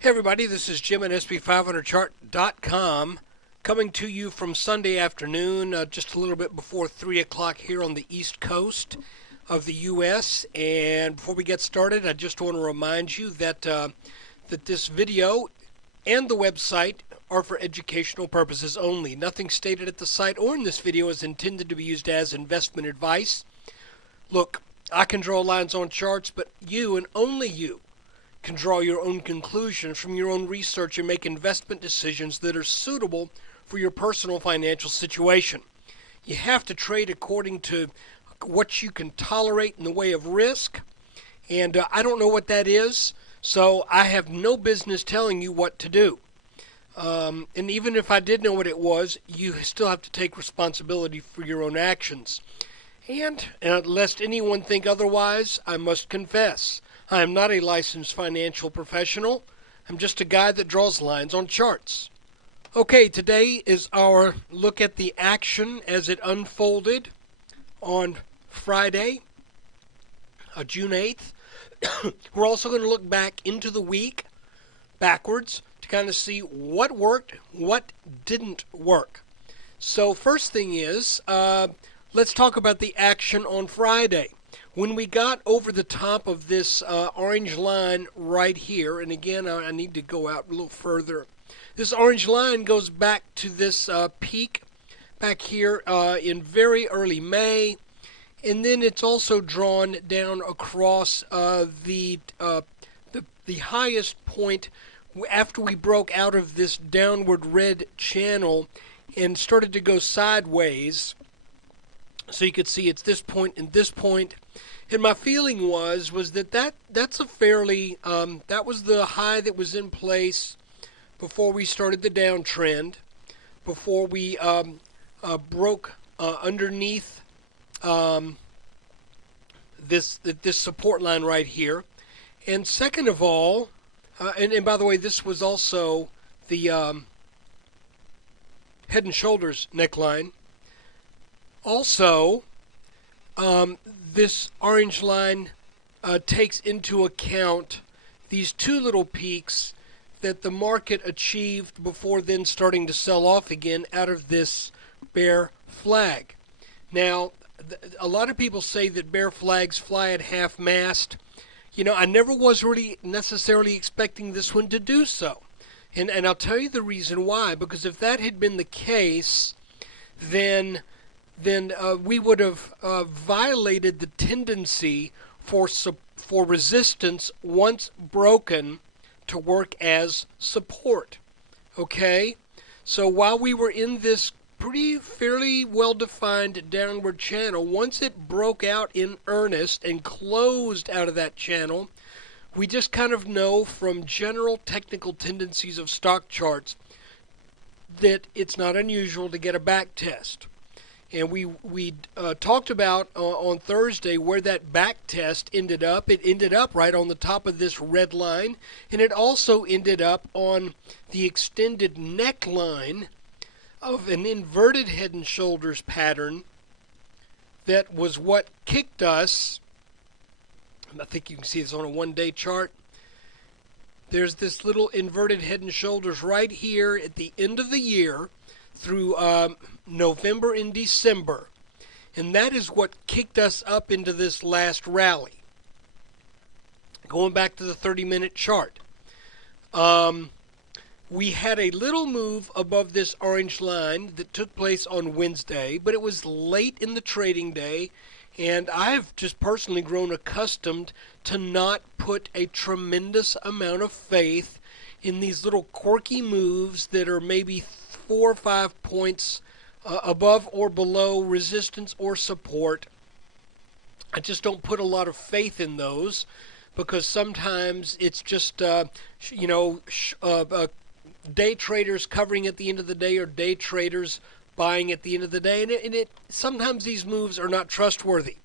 Hey everybody, this is Jim at SB500chart.com coming to you from Sunday afternoon, just a little bit before 3 o'clock here on the East Coast of the U.S. And before we get started, I just want to remind you that this video and the website are for educational purposes only. Nothing stated at the site or in this video is intended to be used as investment advice. Look, I can draw lines on charts, but you and only you can draw your own conclusions from your own research and make investment decisions that are suitable for your personal financial situation. You have to trade according to what you can tolerate in the way of risk, and I don't know what that is, so I have no business telling you what to do. And even if I did know what it was, you still have to take responsibility for your own actions. And lest anyone think otherwise, I must confess, I am not a licensed financial professional. I'm just a guy that draws lines on charts. Okay, today is our look at the action as it unfolded on Friday, June 8th. We're also going to look back into the week, backwards, to kind of see what worked, what didn't work. So first thing is, let's talk about the action on Friday. When we got over the top of this orange line right here, and again, I need to go out a little further. This orange line goes back to this peak back here in very early May, and then it's also drawn down across the highest point after we broke out of this downward red channel and started to go sideways. So you could see it's this point and this point. And my feeling was that's a fairly, that was the high that was in place before we started the downtrend, before we broke underneath this support line right here. And second of all, and by the way, this was also the Head and Shoulders neckline. Also, this orange line takes into account these two little peaks that the market achieved before then starting to sell off again out of this bear flag. Now, a lot of people say that bear flags fly at half-mast. You know, I never was really necessarily expecting this one to do so. And I'll tell you the reason why. Because if that had been the case, then we would have violated the tendency for resistance once broken to work as support. Okay? So while we were in this fairly well-defined downward channel, once it broke out in earnest and closed out of that channel, we just kind of know from general technical tendencies of stock charts that it's not unusual to get a back test. And we talked about on Thursday where that back test ended up. It ended up right on the top of this red line, and it also ended up on the extended neckline of an inverted Head and Shoulders pattern that was what kicked us. I think you can see this on a one-day chart. There's this little inverted Head and Shoulders right here at the end of the year through November and December, and that is what kicked us up into this last rally. Going back to the 30-minute chart, we had a little move above this orange line that took place on Wednesday, but it was late in the trading day, and I've just personally grown accustomed to not put a tremendous amount of faith in these little quirky moves that are maybe 4 or 5 points above or below resistance or support. I just don't put a lot of faith in those because sometimes it's just, day traders covering at the end of the day or day traders buying at the end of the day. And sometimes these moves are not trustworthy.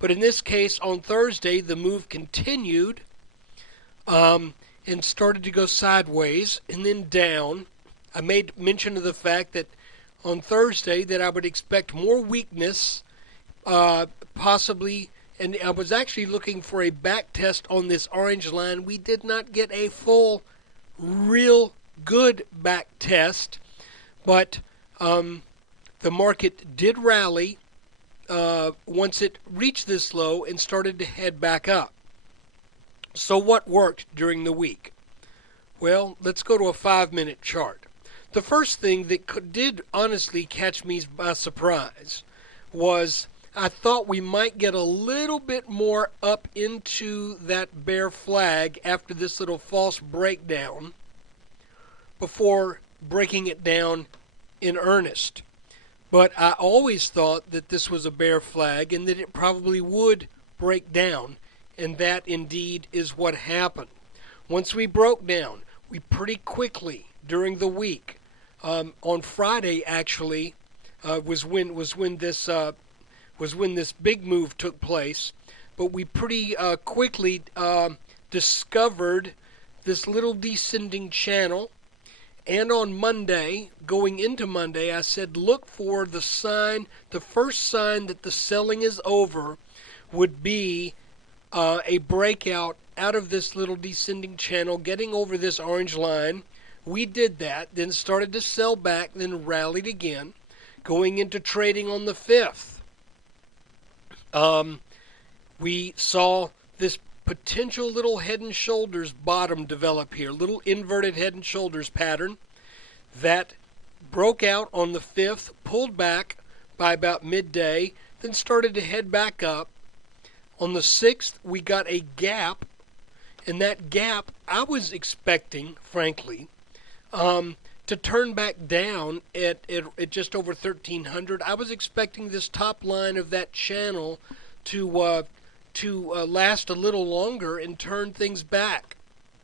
But in this case, on Thursday, the move continued and started to go sideways and then down. I made mention of the fact that on Thursday that I would expect more weakness, possibly, and I was actually looking for a back test on this orange line. We did not get a full real good back test, but the market did rally once it reached this low and started to head back up. So what worked during the week? Well, let's go to a 5-minute chart. The first thing that did honestly catch me by surprise was I thought we might get a little bit more up into that bear flag after this little false breakdown before breaking it down in earnest. But I always thought that this was a bear flag and that it probably would break down, and that indeed is what happened. Once we broke down, we pretty quickly during the week, on Friday actually, was when this big move took place. But we pretty quickly discovered this little descending channel. And on Monday, going into Monday, I said look for the sign. The first sign that the selling is over would be a breakout out of this little descending channel, getting over this orange line. We did that, then started to sell back, then rallied again, going into trading on the 5th. We saw this potential little head and shoulders bottom develop here, little inverted head and shoulders pattern that broke out on the 5th, pulled back by about midday, then started to head back up. On the 6th, we got a gap, and that gap I was expecting, frankly, to turn back down at just over 1,300. I was expecting this top line of that channel to last a little longer and turn things back.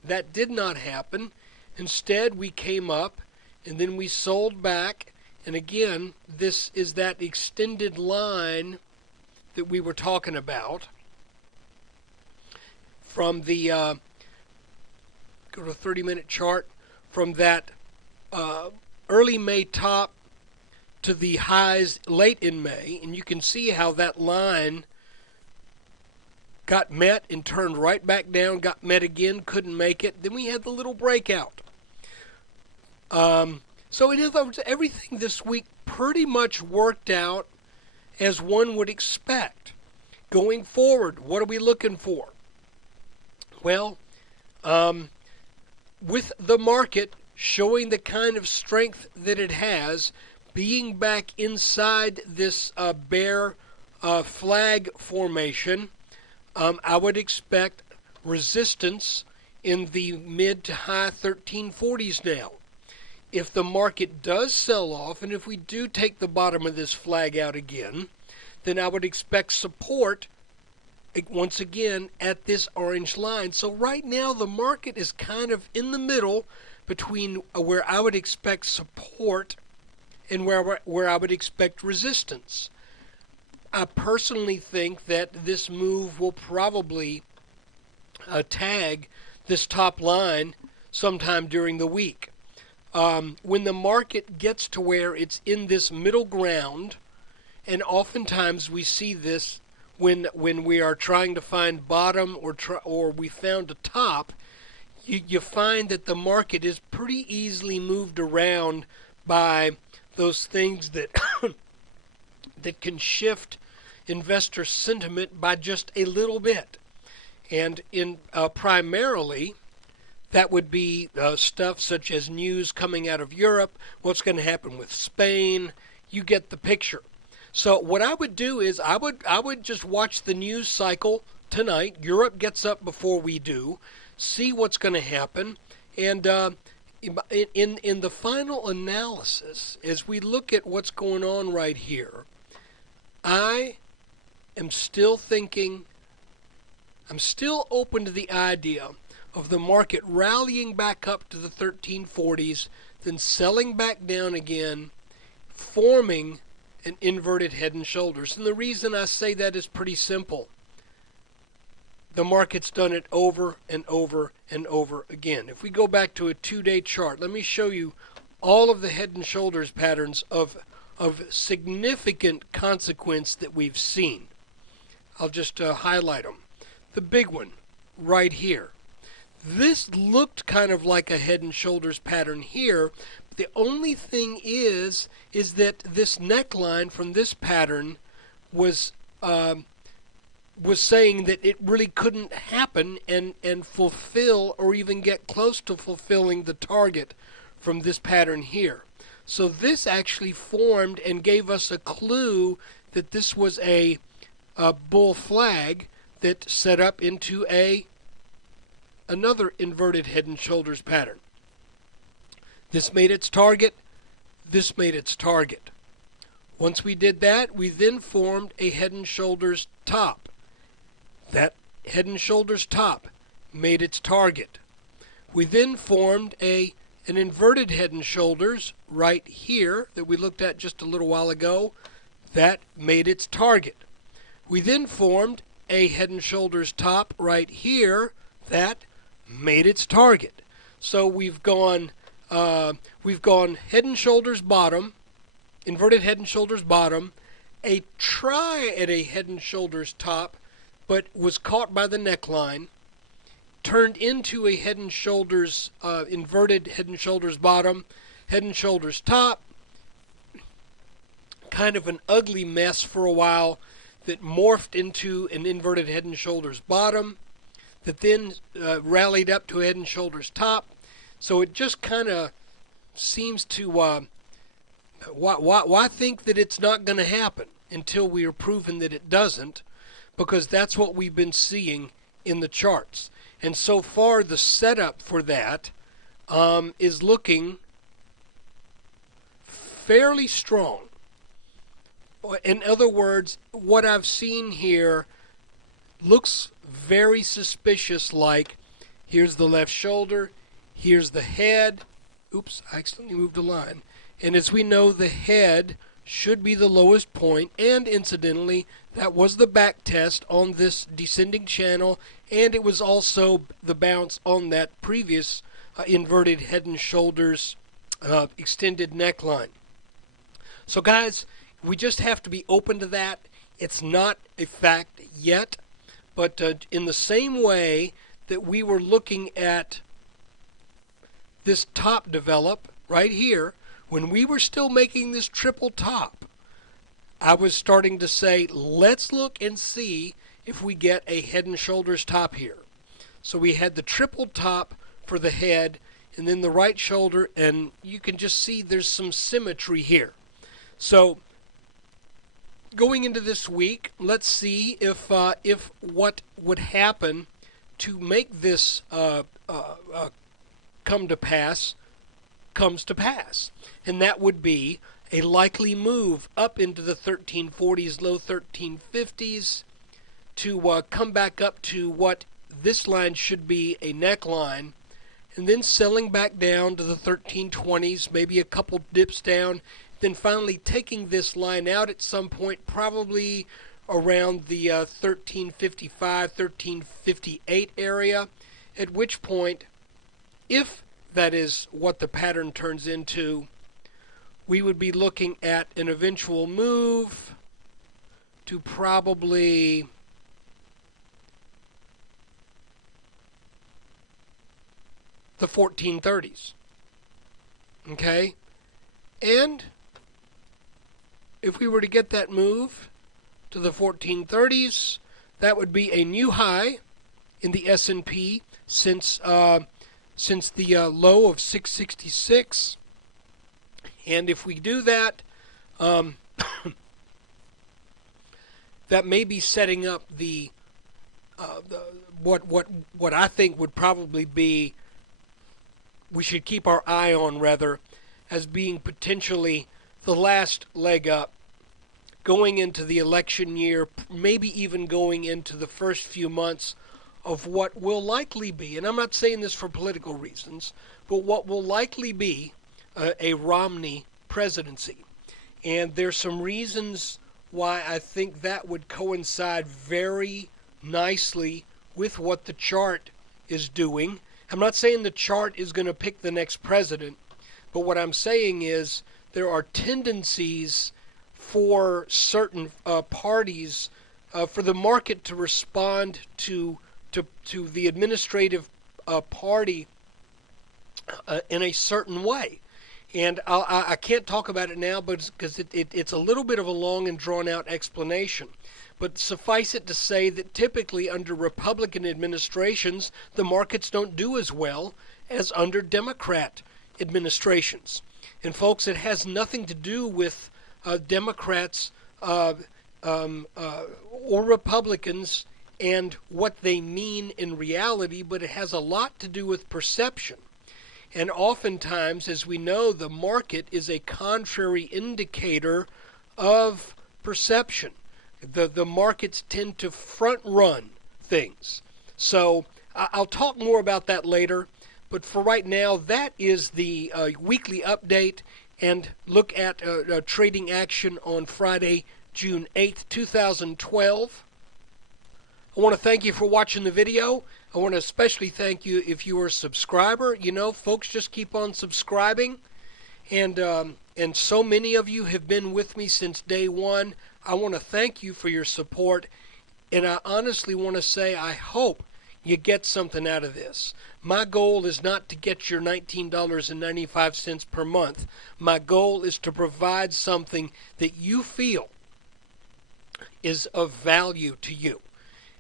That did not happen. Instead, we came up, and then we sold back. And again, this is that extended line that we were talking about. From the, go to a 30-minute chart, from that early May top to the highs late in May, and you can see how that line got met and turned right back down, got met again, couldn't make it. Then we had the little breakout. So in other words, everything this week pretty much worked out as one would expect. Going forward, what are we looking for? Well, with the market showing the kind of strength that it has, being back inside this bear flag formation, I would expect resistance in the mid to high 1340s now. If the market does sell off, and if we do take the bottom of this flag out again, then I would expect support once again at this orange line. So right now the market is kind of in the middle between where I would expect support and where I would expect resistance. I personally think that this move will probably tag this top line sometime during the week. When the market gets to where it's in this middle ground, and oftentimes we see this when we are trying to find bottom or we found a top, you find that the market is pretty easily moved around by those things that that can shift investor sentiment by just a little bit. And in primarily, that would be stuff such as news coming out of Europe, what's going to happen with Spain. You get the picture. So what I would do is I would just watch the news cycle tonight. Europe gets up before we do. See what's going to happen. And in the final analysis, as we look at what's going on right here, I am still thinking, I'm still open to the idea of the market rallying back up to the 1340s, then selling back down again, forming an inverted head and shoulders. And the reason I say that is pretty simple. The market's done it over and over and over again. If we go back to a 2-day chart, let me show you all of the head and shoulders patterns of significant consequence that we've seen. I'll just highlight them. The big one right here. This looked kind of like a head and shoulders pattern here. The only thing is that this neckline from this pattern was saying that it really couldn't happen and fulfill or even get close to fulfilling the target from this pattern here. So this actually formed and gave us a clue that this was a bull flag that set up into another inverted head and shoulders pattern. This made its target. This made its target. Once we did that, we then formed a head and shoulders top. That head and shoulders top made its target. We then formed an inverted head and shoulders right here that we looked at just a little while ago. That made its target. We then formed a head and shoulders top right here. That made its target. So we've gone head and shoulders bottom, inverted head and shoulders bottom, a try at a head and shoulders top, but was caught by the neckline, turned into a head and shoulders, inverted head and shoulders bottom, head and shoulders top, kind of an ugly mess for a while that morphed into an inverted head and shoulders bottom, that then rallied up to head and shoulders top. So it just kind of seems to, why think that it's not going to happen until we are proven that it doesn't, because that's what we've been seeing in the charts. And so far the setup for that is looking fairly strong. In other words, what I've seen here looks very suspicious, like here's the left shoulder, here's the head. Oops, I accidentally moved a line. And as we know, the head should be the lowest point, and incidentally, that was the back test on this descending channel, and it was also the bounce on that previous inverted head and shoulders extended neckline. So guys, we just have to be open to that. It's not a fact yet, but in the same way that we were looking at this top develop right here, when we were still making this triple top, I was starting to say, let's look and see if we get a head and shoulders top here. So we had the triple top for the head and then the right shoulder, and you can just see there's some symmetry here. So going into this week, let's see if what would happen to make this come to pass comes to pass. And that would be a likely move up into the 1340s, low 1350s to come back up to what this line should be a neckline, and then selling back down to the 1320s, maybe a couple dips down, then finally taking this line out at some point, probably around the 1355, 1358 area, at which point, if that is what the pattern turns into, we would be looking at an eventual move to probably the 1430s. Okay? And if we were to get that move to the 1430s, that would be a new high in the S&P since the low of 666. And if we do that, that may be setting up what I think would probably be, we should keep our eye on rather, as being potentially the last leg up going into the election year, maybe even going into the first few months of what will likely be, and I'm not saying this for political reasons, but what will likely be a Romney presidency. And there's some reasons why I think that would coincide very nicely with what the chart is doing. I'm not saying the chart is going to pick the next president, but what I'm saying is there are tendencies for certain parties for the market to respond to the administrative a party in a certain way. And I can't talk about it now because it's a little bit of a long and drawn out explanation. But suffice it to say that typically under Republican administrations, the markets don't do as well as under Democrat administrations. And folks, it has nothing to do with Democrats or Republicans and what they mean in reality, but it has a lot to do with perception. And oftentimes, as we know, the market is a contrary indicator of perception. The markets tend to front run things. So I'll talk more about that later. But for right now, that is the weekly update and look at trading action on Friday, June 8th, 2012. I want to thank you for watching the video. I want to especially thank you if you are a subscriber. You know, folks, just keep on subscribing. And so many of you have been with me since day one. I want to thank you for your support. And I honestly want to say I hope you get something out of this. My goal is not to get your $19.95 per month. My goal is to provide something that you feel is of value to you.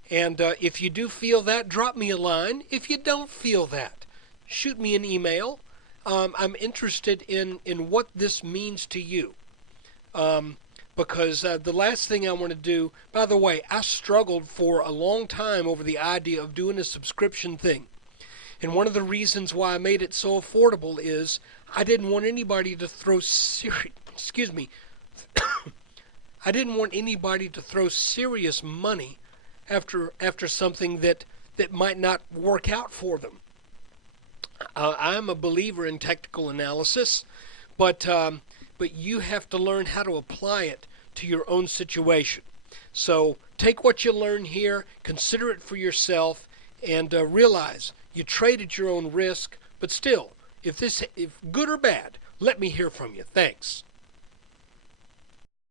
And if you do feel that, drop me a line. If you don't feel that, shoot me an email. I'm interested in what this means to you. Because the last thing I want to do, by the way, I struggled for a long time over the idea of doing a subscription thing. And one of the reasons why I made it so affordable is I didn't want anybody to throw I didn't want anybody to throw serious money after something that might not work out for them. I'm a believer in technical analysis, but you have to learn how to apply it to your own situation. So take what you learn here, consider it for yourself, and realize you trade at your own risk. But still, if good or bad, let me hear from you. Thanks.